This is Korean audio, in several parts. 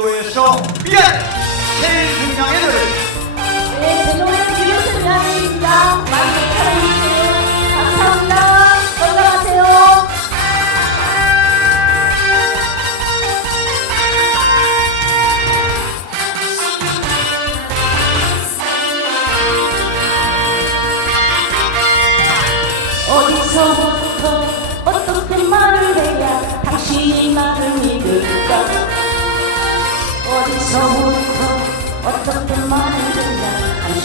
所以说。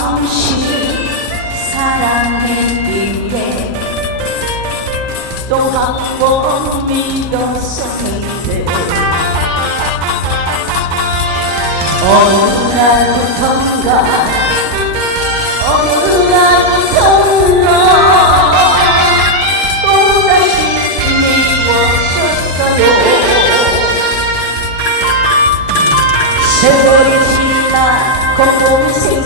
잠시 사랑했는데 또 한 번 믿었었는데 어느 날부턴가 어느 날부턴가 또다시 미워졌어요. 세월이 지나 곰곰이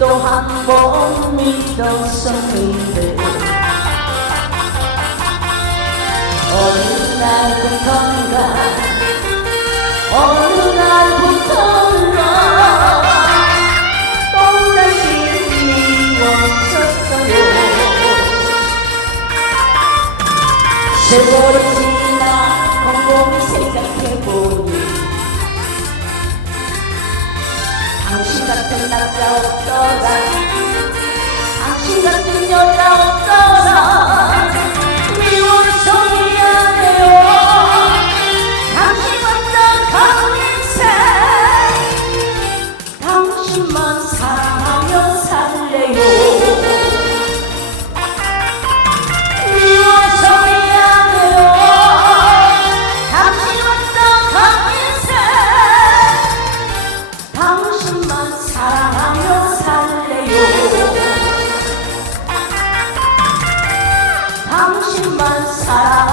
또 한 번 믿었었는데. 어느 날부턴가 어느 아, 그 여자 없더라 악신 같은 여자. 없더라 사랑